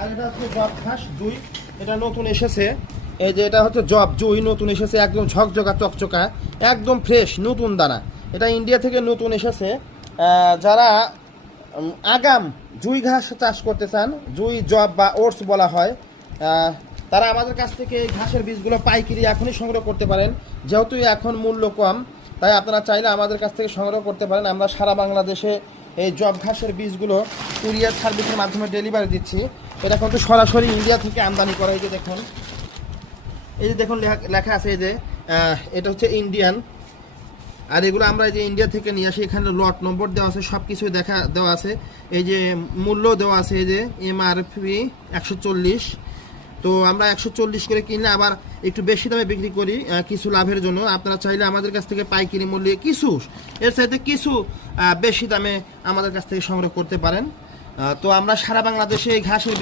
আর এটা হচ্ছে জব ঘাস দুই এটা নতুন এসেছে। এই যে এটা হচ্ছে জব, জুই নতুন এসেছে, একদম ঝকঝকা, চকচকা, একদম ফ্রেশ নতুন দানা। এটা ইন্ডিয়া থেকে নতুন এসেছে। যারা আগাম জুই ঘাস চাষ করতে চান, জুই, জব বা ওটস বলা হয় তারা আমাদের কাছ থেকে এই ঘাসের বীজগুলো পাইকারি এখনই সংগ্রহ করতে পারেন। যেহেতু এখন মূল্য কম, তাই আপনারা চাইলে আমাদের কাছ থেকে সংগ্রহ করতে পারেন। আমরা সারা বাংলাদেশে এই জব ঘাসের বীজগুলো কুরিয়ার সার্ভিসের মাধ্যমে ডেলিভারি দিচ্ছি। এটা কিন্তু সরাসরি ইন্ডিয়া থেকে আমদানি করা, এই যে দেখুন। এই যে দেখুন, লেখা- আছে এই যে এটা হচ্ছে ইন্ডিয়ান আর এগুলো আমরা এই যে ইন্ডিয়া থেকে নিয়ে আসি, এখানে লট নম্বর দেওয়া আছে সব কিছু দেখা দেওয়া আছে। এই যে মূল্য দেওয়া আছে, এই যে এমআরপি একশো চল্লিশ। তো আমরা একশো চল্লিশ করে কিনলে আবার একটু বেশি দামে বিক্রি করি কিছু লাভের জন্য। আপনারা চাইলে আমাদের কাছ থেকে পাইকারি মূল্যে কিছু, এর চাইতে কিছু বেশি দামে আমাদের কাছ থেকে সংগ্রহ করতে পারেন। তো আমরা সারা বাংলাদেশে এই ঘাসের